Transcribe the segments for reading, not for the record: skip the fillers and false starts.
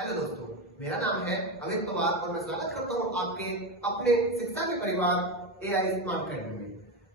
Hello दोस्तों, मेरा नाम है अमित पवार और मैं स्वागत करता हूँ आपके अपने शिक्षा के परिवार एआई स्मार्ट अकेडमी में।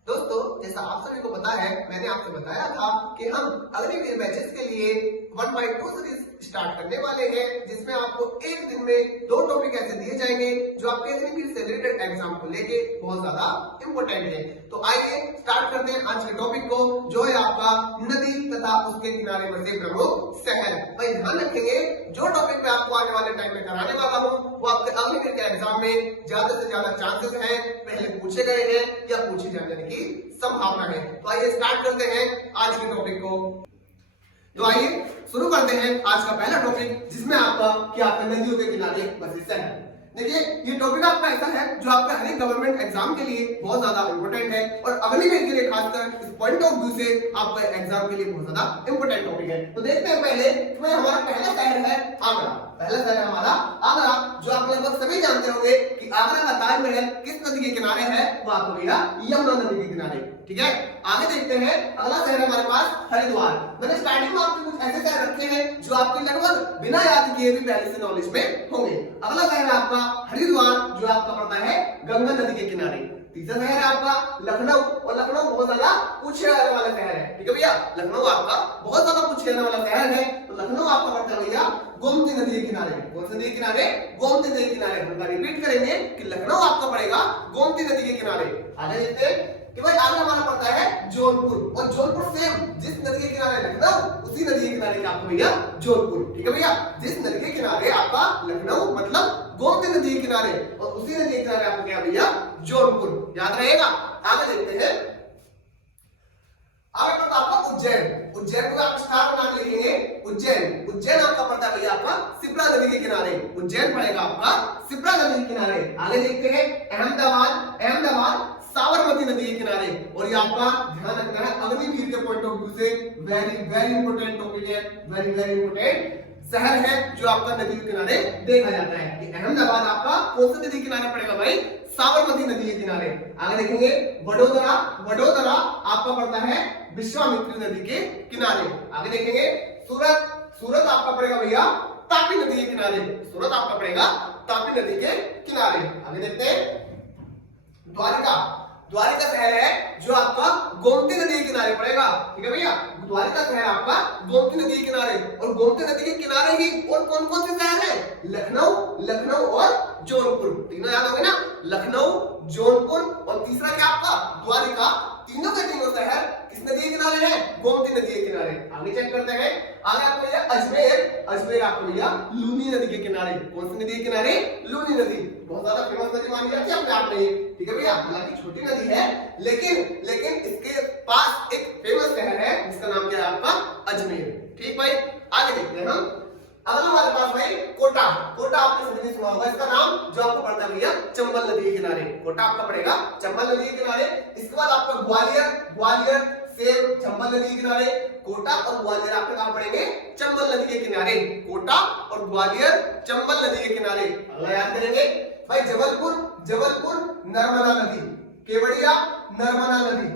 दोस्तों, जैसा आप सभी को पता है, मैंने आपको बताया था कि हम अग्निवीर बैचेस के लिए 1/2 सीरीज स्टार्ट करने वाले हैं, जिसमें आपको एक दिन में 2 टॉपिक ऐसे दिए जाएंगे जो आपके अग्निवीर से रिलेटेड एग्जाम को लेके बहुत ज्यादा इंपॉर्टेंट है। तो आइए स्टार्ट करते हैं आज के टॉपिक को, जो है आपका नदी तथा उसके किनारे बसे प्रमुख शहर। भाई ध्यान रखेंगे, जो टॉपिक मैं आपको आने वाले टाइम में कराने वाला हूँ वो आपके अग्निवीर के एग्जाम में ज्यादा से ज्यादा चांसेस है पहले पूछे गए हैं या पूछे जाने की संभावना है। तो आइए स्टार्ट करते हैं आज के टॉपिक को। तो आइए शुरू करते हैं आज का पहला टॉपिक, जिसमें आपका कि आपके नदियों के किनारे बसे शहर। देखिए, ये टॉपिक आपका ऐसा है जो आपका हर एक गवर्नमेंट एग्जाम के लिए बहुत ज्यादा इंपॉर्टेंट है और अग्निवीर के लिए खासकर इस पॉइंट ऑफ व्यू से आपका एग्जाम के लिए बहुत ज्यादा इंपॉर्टेंट टॉपिक है। तो देखते हैं पहले कि हमारा पहला शहर है आगरा। पहला शहर है हमारा आगरा, जो आप लगभग सभी जानते होंगे कि आगरा का ताजमहल किस नदी के किनारे है, वो आपको मिला यमुना नदी के किनारे। ठीक है, आगे देखते हैं अगला शहर हमारे पास हरिद्वार। मैंने स्टार्टिंग में आपके कुछ ऐसे शहर रखे हैं जो आपके लगभग बिना याद किए भी पहले से नॉलेज में होंगे। अगला शहर है आपका हरिद्वार, जो आपका पड़ता है गंगा नदी के किनारे। तीसरा शहर है आपका लखनऊ, और लखनऊ बहुत ज्यादा पूछे जाने वाला शहर है। ठीक है भैया, लखनऊ आपका बहुत ज्यादा पूछे जाने वाला शहर है। तो लखनऊ आपका पड़ता है भैया गोमती नदी के किनारे। कौन सी नदी के किनारे? गोमती नदी के किनारे। हम रिपीट करेंगे कि लखनऊ आपका पड़ेगा गोमती नदी के किनारे। आगे देखते हैं कि भाई आगे हमारा पड़ता है जौनपुर, और जौनपुर सेम जिस नदी के किनारे लखनऊ उसी नदी के किनारे क्या आपको भैया जौनपुर। ठीक है भैया, जिस नदी के किनारे आपका लखनऊ मतलब गोमती नदी के किनारे और उसी नदी के किनारे आपको क्या भैया जौनपुर, याद रहेगा। आगे देखते हैं, आगे पड़ता आपका उज्जैन। उज्जैन को आप स्टार बना के लिखेंगे उज्जैन। उज्जैन आपका पड़ता है भैया आपका शिप्रा नदी के किनारे। उज्जैन पड़ेगा आपका शिप्रा नदी के किनारे। आगे देखते हैं अहमदाबाद। अहमदाबाद साबरमती नदी के किनारे, और ये आपका ध्यान रखना है अग्निवीर के पॉइंट ऑफ व्यू से वेरी वेरी इंपॉर्टेंट टॉपिक है, वेरी वेरी इंपॉर्टेंट शहर है जो आपका नदी के किनारे देखा जाता है। कि अहमदाबाद आपका कौन सी नदी के किनारे पड़ेगा भाई? साबरमती नदी के किनारे। आगे देखेंगे वडोदरा। वडोदरा आपका पड़ता है विश्वामित्री नदी के किनारे। आगे देखेंगे सूरत। सूरत आपका पड़ेगा भैया तापी नदी के किनारे। सूरत आपका पड़ेगा तापी नदी के किनारे। आगे देखते हैं द्वारिका। द्वारिका शहर है जो आपका गोमती नदी के किनारे पड़ेगा। ठीक है भैया, द्वारिका शहर आपका गोमती नदी के किनारे, और गोमती नदी के किनारे ही और कौन कौन से शहर हैं? लखनऊ, लखनऊ और जौनपुर। तीनों याद होंगे ना, लखनऊ, जौनपुर और तीसरा क्या आपका द्वारिका। तीनों के तीनों शहर किस नदी के किनारे हैं? गोमती नदी के किनारे। आगे चेक करते हैं, आगे आपको भैया अजमेर। अजमेर आपको भैया लूनी नदी के किनारे। कौन सी नदी के किनारे? लूनी नदी। बहुत ज्यादा फेमस नदी मानी जाती है अपने आप में। ठीक है भैया, हालांकि छोटी नदी है, लेकिन इसके पास एक फेमस शहर है जिसका नाम क्या है आपका? अजमेर। ठीक भाई, आगे देखते हैं हम। अगला हमारे पास भाई कोटा। कोटा आपने सभी ने सुना होगा इसका नाम, जो आपको पड़ता है भैया चंबल नदी के किनारे। कोटा आपका पड़ेगा चंबल नदी के किनारे। इसके बाद आपका ग्वालियर। ग्वालियर सेम चंबल नदी के किनारे। कोटा और ग्वालियर आपके कहां पड़ेंगे? चंबल नदी के किनारे। कोटा और ग्वालियर चंबल नदी के किनारे। अगला याद करेंगे भाई जबलपुर। जबलपुर नर्मदा नदी। केवड़िया नर्मदा नदी।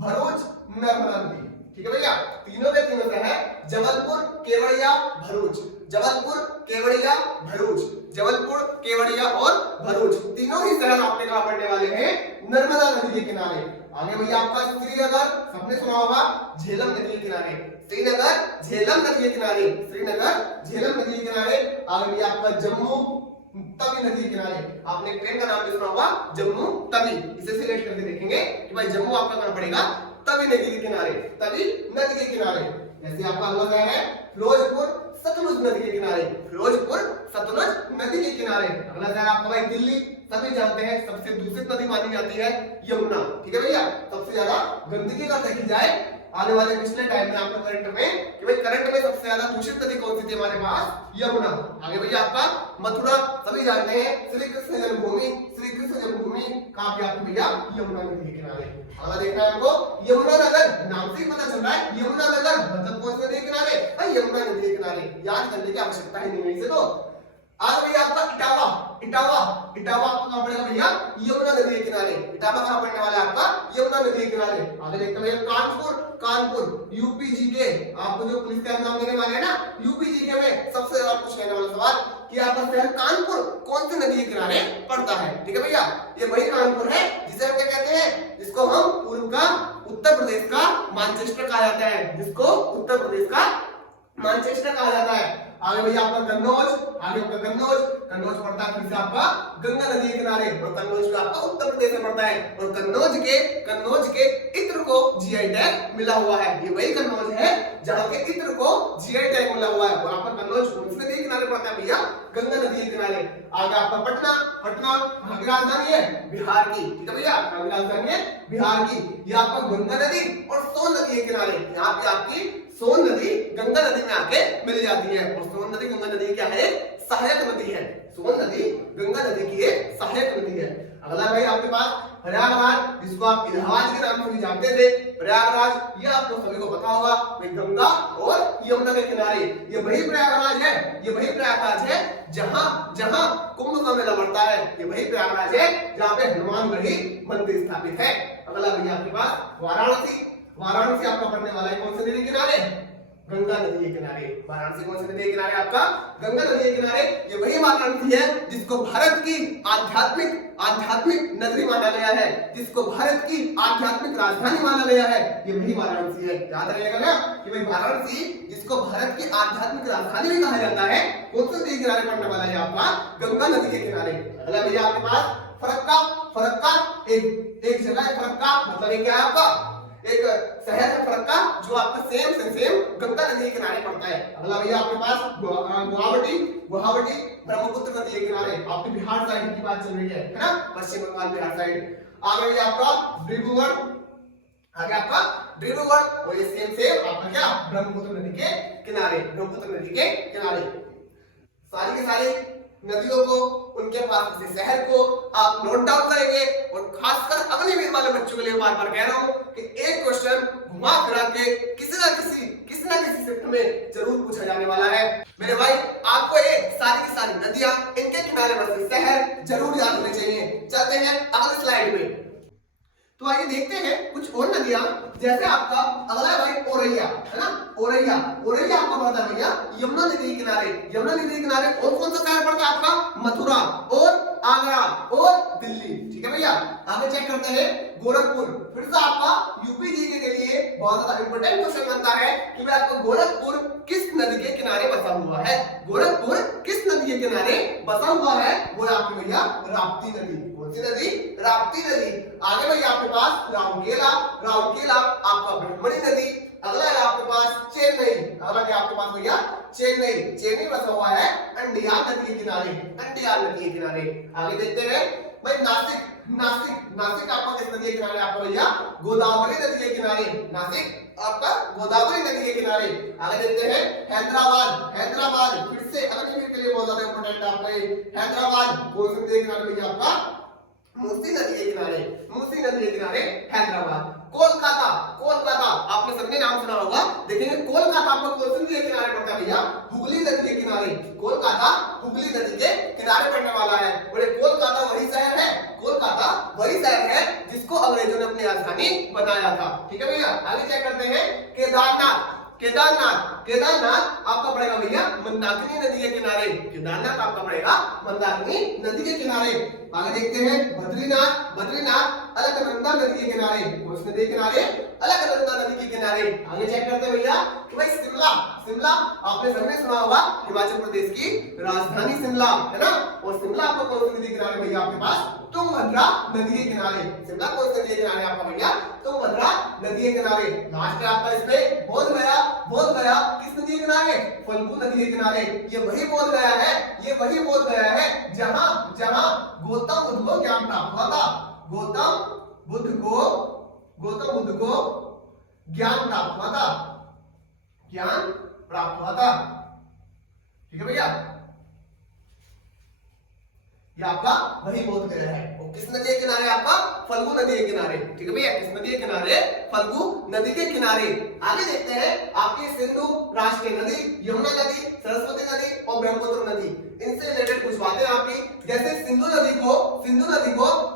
भरूच नर्मदा नदी। ठीक है भैया, तीनों के तीनों क्या है? जबलपुर, केवड़िया, भरूच। जबलपुर, केवड़िया, भरूच। जबलपुर, केवड़िया और भरूच, तीनों ही शहर आपके कहां पड़ने वाले हैं? नर्मदा नदी के किनारे। आगे भैया आपका श्रीनगर, सबने सुना होगा झेलम नदी के किनारे। श्रीनगर झेलम नदी के किनारे। श्रीनगर झेलम नदी के किनारे। आगे भैया आपका जम्मू तवी नदी के किनारे। आपने ट्रेन का नाम भी सुना होगा जम्मू तवी। इसे सिलेक्ट करके देखेंगे कि भाई जम्मू आपका कहां पड़ेगा? तवी नदी के किनारे। तवी नदी के किनारे। जैसे आपका अगला शहर है फिरोजपुर सतलुज नदी के किनारे। फिरोजपुर सतलुज नदी के किनारे। अगला शहर आपका भाई दिल्ली। सभी जानते हैं सबसे दूषित नदी मानी जाती है यमुना। ठीक है भैया, सबसे ज्यादा गंदगी का देखी जाए आने वाले पिछले टाइम में आपको करंट में कि भाई करंट में सबसे ज्यादा दूषित नदी कौन सी थी हमारे पास? यमुना। आगे भैया आपका मथुरा, सभी जानते हैं श्री कृष्ण जन्मभूमि। श्री कृष्ण जन्मभूमि कहां पे आपकी भैया? यमुना नदी के किनारे। अगला देखना है हमको यमुना नगर। नाम से ही पता चल रहा है यमुना नगर मतलब कौन सी नदी के किनारे? भाई यमुना नदी के किनारे। याद करने की आवश्यकता ही नहीं है। तो आगे भैया आपका इटावा। इटावा, इटावा आपका कहां पड़ेगा भैया? यमुना नदी के किनारे। इटावा कहां पड़ने वाला है आपका? यमुना नदी के किनारे। आगे देखते हैं कानपुर। कानपुर यूपी जीके, आपको जो पुलिस का एग्जाम देने वाले हैं ना यूपी जीके में सबसे ज्यादा पूछने वाला सवाल कि आपका शहर कानपुर कौन सी नदी के किनारे पड़ता है। ठीक है भैया, ये वही कानपुर है जिसे हम क्या कहते हैं, जिसको हम पूर्व का उत्तर प्रदेश का मैनचेस्टर कहा जाता है, जिसको उत्तर प्रदेश का मैनचेस्टर कहा जाता है। आगे भैया आपका कन्नौज, आगे आपका कन्नौज, कन्नौज पड़ता है फिर से आपका गंगा नदी के किनारे, और कन्नौज भी आपका उत्तर प्रदेश में पड़ता है, और कन्नौज के इत्र को जीआई टैग मिला हुआ है। ये वही कन्नौज है जहां के इत्र को जीआई टैग मिला हुआ है, और आपका कन्नौज कौन सी नदी के किनारे पड़ता है भैया, गंगा नदी के किनारे। आगे आपका पटना, पटना कहाँ की राजधानी है, बिहार की। ठीक है भैया, कहाँ की राजधानी है, बिहार की। ये आपका गंगा नदी और सोन नदी के किनारे, यहाँ पे आपकी सोन नदी गंगा नदी में आके मिल जाती है, और सोन नदी गंगा नदी क्या है, सहायक नदी है। सोन नदी गंगा नदी की एक सहायक नदी है। अगला भाई आपके पास प्रयागराज, जिसको आप इलाहाबाद के नाम से भी जानते थे, प्रयागराज ये आपको सभी को पता होगा, भाई गंगा और यमुना के किनारे। ये वही प्रयागराज है, ये वही प्रयागराज है जहां जहां कुंभ का मेला बढ़ता है। ये वही प्रयागराज है जहां पे हनुमानगढ़ी मंदिर स्थापित है। अगला भैया आपके पास वाराणसी, वाराणसी आपका पड़ने वाला है कौन सी नदी के किनारे, गंगा नदी के किनारे। वाराणसी कौन सी नदी के किनारे, आपका गंगा नदी के किनारे। ये वही वाराणसी है जिसको भारत की आध्यात्मिक नगरी माना गया है, जिसको भारत की आध्यात्मिक राजधानी माना गया है। ये वही वाराणसी है, याद रखिएगा ना कि भाई वाराणसी जिसको भारत की आध्यात्मिक राजधानी भी कहा जाता है, कौन सी नदी के किनारे पड़ने वाला है, आपका गंगा नदी के किनारे। अगला भैया आपके पास फरक्का, फरक्का एक जगह है, फरक्का मतलब ये क्या है, आपका एक शहर है फरक्का जो आपका सेम से सेम गंगा नदी के किनारे पड़ता है। अगला भैया आपके पास गुवाहाटी, गुवाहाटी ब्रह्मपुत्र नदी के किनारे, आपकी बिहार साइड की बात चल रही है ना, पश्चिम बंगाल बिहार साइड। आगे भैया आपका डिब्रूगढ़, आगे आपका डिब्रूगढ़, और ये सेम सेम आपका क्या, ब्रह्मपुत्र नदी के किनारे, ब्रह्मपुत्र नदी के किनारे। सारी की सारी नदियों को, उनके पास से शहर को आप नोट डाउन करेंगे, और खासकर अग्निवीर वाले बच्चों के लिए बार बार कह रहा हूं कि एक क्वेश्चन घुमा फिरा के किसी ना किसी शिफ्ट में जरूर पूछा जाने वाला है। मेरे भाई आपको ये सारी की सारी नदियां, इनके किनारे बसे शहर जरूर याद होने चाहिए। चलते हैं अगले स्लाइड में, तो आइए देखते हैं कुछ और नदियां, जैसे आपका अगला भाई औरैया है ना, औरैया, औरैया आपको पता है भैया यमुना नदी के किनारे, यमुना नदी के किनारे और कौन सा शहर पड़ता है, आपका मथुरा और आगरा और दिल्ली। ठीक है भैया, आगे चेक करते हैं गोरखपुर। फिर से आपका यूपी जीके के लिए बहुत ज्यादा इंपॉर्टेंट क्वेश्चन बनता है कि भाई आपका गोरखपुर किस नदी के किनारे बसा हुआ है, गोरखपुर किस नदी के किनारे बसा हुआ है, वो आपकी भैया राप्ती नदी। कौन सी नदी, राप्ती नदी। आगे भैया आपके पास राउरकेला, राउरकेला आपका ब्रह्मणी नदी। अगला है आपके पास चेन्नई, अगला क्या आपके पास भैया चेन्नई, चेन्नई बसा हुआ है अंडियार नदी के किनारे, अंडियार नदी के किनारे। आगे देखते हैं भाई नासिक, नासिक आपका किस नदी के किनारे, आपका भैया गोदावरी नदी के किनारे, नासिक आपका गोदावरी नदी के किनारे। आगे देखते हैं हैदराबाद फिर से अग्निवीर के लिए बहुत ज्यादा इंपॉर्टेंट आपका ये हैदराबाद कौन सी नदी के किनारे भैया, आपका मूसी नदी के किनारे, मूसी नदी के किनारे हैदराबाद। कोलकाता आपने सबने नाम सुना होगा, देखेंगे कोलकाता आपको कौन सी नदी के किनारे पड़ता है भैया, हुगली नदी के किनारे। कोलकाता हुगली नदी के किनारे पड़ने वाला है, और कोलकाता वही शहर है, कोलकाता वही शहर है जिसको अंग्रेजों ने अपनी राजधानी बनाया था। ठीक है भैया, आगे चेक करते हैं केदारनाथ, केदारनाथ आपका पड़ेगा भैया मंदाकिनी नदी के किनारे, केदारनाथ आपका पड़ेगा मंदाकिनी नदी के किनारे। आगे देखते हैं बद्रीनाथ अलकनंदा नदी के किनारे, कौन सी नदी के किनारे, अलकनंदा नदी के किनारे। आगे चेक करते हैं भैया कि भाई शिमला आपने सबने सुना होगा, हिमाचल प्रदेश की राजधानी शिमला है ना, और शिमला आपको कौन सी नदी के किनारे भैया, आपके पास तुंगभद्रा नदी के किनारे। शिमला कौन सी नदी के किनारे आपका भैया, तुंगभद्रा नदी के किनारे। लास्ट है आपका इसमें बोध गया किस नदी के किनारे, फल्गु नदी के किनारे। ये वही बोध गया है जहां गौतम बुद्ध को ज्ञान प्राप्त हुआ था, गौतम बुद्ध को ज्ञान प्राप्त हुआ था। ठीक है भैया, ये आपका वही बोध गया है, और किस नदी के किनारे, आपका फल्गु नदी के किनारे। ठीक है भैया, किस नदी के किनारे, फल्गु नदी के किनारे। आगे देखते हैं आपकी सिंधु राष्ट्रीय नदी, यमुना नदी, सरस्वती नदी और ब्रह्मपुत्र नदी, इनसे रिलेटेड कुछ बातें आपकी, जैसे सिंधु नदी को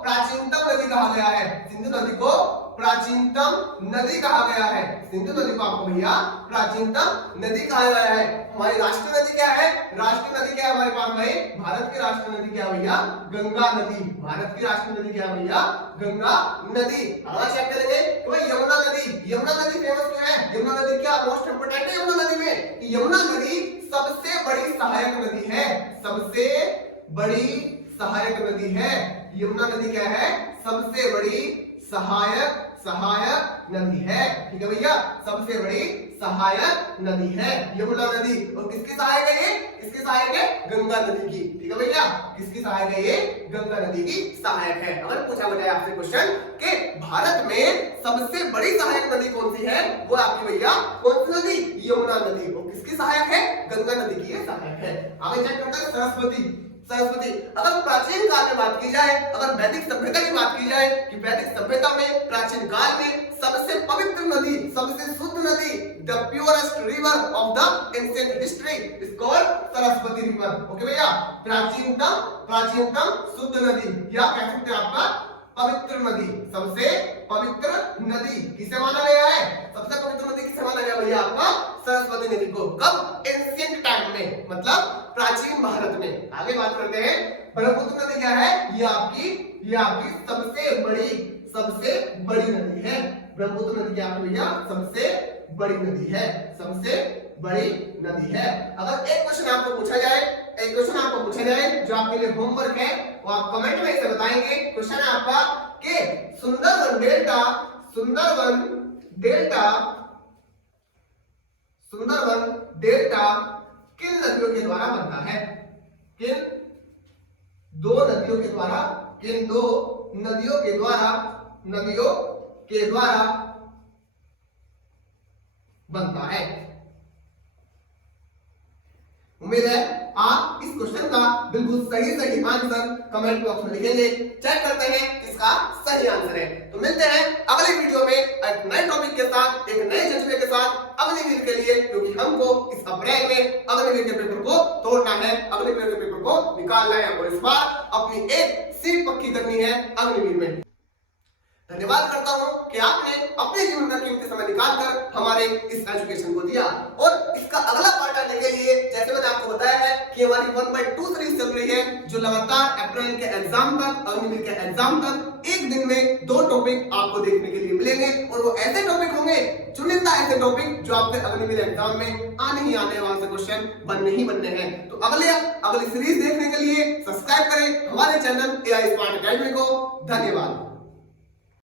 प्राचीनतम नदी कहा गया है, सिंधु नदी को प्राचीनतम नदी कहा गया है, सिंधु नदी को आपको भैया प्राचीनतम नदी कहा गया है। हमारी राष्ट्रीय नदी क्या है, राष्ट्रीय नदी क्या है हमारे पास भाई भारत की राष्ट्रीय नदी क्या है भैया, गंगा नदी। भारत की राष्ट्रीय नदी क्या है भैया, गंगा नदी। अगला चेक करेंगे तो भाई यमुना नदी। यमुना नदी फेमस क्यों है, यमुना नदी क्या मोस्ट इंपोर्टेंट है यमुना नदी में, यमुना नदी सबसे बड़ी सहायक नदी है, सबसे बड़ी सहायक नदी है। यमुना नदी क्या है, सबसे बड़ी सहायक नदी है। ठीक है भैया, सबसे बड़ी सहायक नदी है यमुना नदी। और किसकी सहायक है ये, किसकी सहायक है, गंगा नदी की। ठीक है भैया, किसकी सहायक है ये, गंगा नदी की सहायक है। अगर पूछा जाए आपसे क्वेश्चन कि भारत में सबसे बड़ी सहायक नदी कौन सी है, वो आपकी भैया कौन सी नदी, यमुना नदी। और किसकी सहायक है, गंगा नदी की ये सहायक है। आगे चेक करते हैं सरस्वती। सरस्वती अगर प्राचीन काल में बात की जाए, अगर वैदिक सभ्यता की बात की जाए कि वैदिक सभ्यता में प्राचीन काल में सबसे पवित्र नदी, सबसे शुद्ध नदी, the purest river of the ancient history is called Saraswati river. Okay भैया, प्राचीनतम शुद्ध नदी या कह सकते हैं आपका पवित्र नदी, सबसे पवित्र नदी किसे माना गया है, सबसे पवित्र नदी किसे माना गया भैया, आपका सरस्वती नदी को। कब, एंशिएंट टाइम में, मतलब प्राचीन भारत में। आगे बात करते हैं ब्रह्मपुत्र नदी क्या है, ये आपकी सबसे बड़ी नदी है। ब्रह्मपुत्र नदी क्या है भैया, सबसे बड़ी नदी है, सबसे बड़ी नदी है। अगर एक क्वेश्चन आपको पूछा जाए जो आपके लिए होमवर्क है, वो आप कमेंट में इसे बताएंगे। क्वेश्चन है आपका कि सुंदरवन डेल्टा किन नदियों के द्वारा बनता है, किन दो नदियों के द्वारा बनता है। उम्मीद है आप इस क्वेश्चन का बिल्कुल सही आंसर कमेंट बॉक्स में लिखेंगे। चेक करते हैं किसका सही आंसर है। तो मिलते हैं अगले वीडियो में एक नए टॉपिक के साथ, एक नए जज्बे के साथ अग्निवीर के लिए, क्योंकि हमको इस अप्रैल में अग्निवीर के पेपर को तोड़ना है, अग्निवीर के पेपर को निकालना है और इस बार अपनी एक सीट पक्की करनी है अग्निवीर में। धन्यवाद करता हूं कि आपने अपने जीवन का कीमती समय निकालकर हमारे इस एजुकेशन को दिया। और इसका अगला पार्ट आने के लिए जैसे मैंने आपको बताया है कि हमारी 1/2 सीरीज चल रही है, जो लगातार अप्रैल के एग्जाम तक, अग्निवीर के एग्जाम तक एक दिन में 2 टॉपिक आपको देखने के लिए मिलेंगे। और वो ऐसे टॉपिक होंगे, चुनिंदा ऐसे टॉपिक जो आपके अग्निवीर एग्जाम में आने वाले क्वेश्चन बनने हैं। तो अगली सीरीज देखने के लिए सब्सक्राइब करें हमारे चैनल AI स्मार्ट अकेडमी को। धन्यवाद।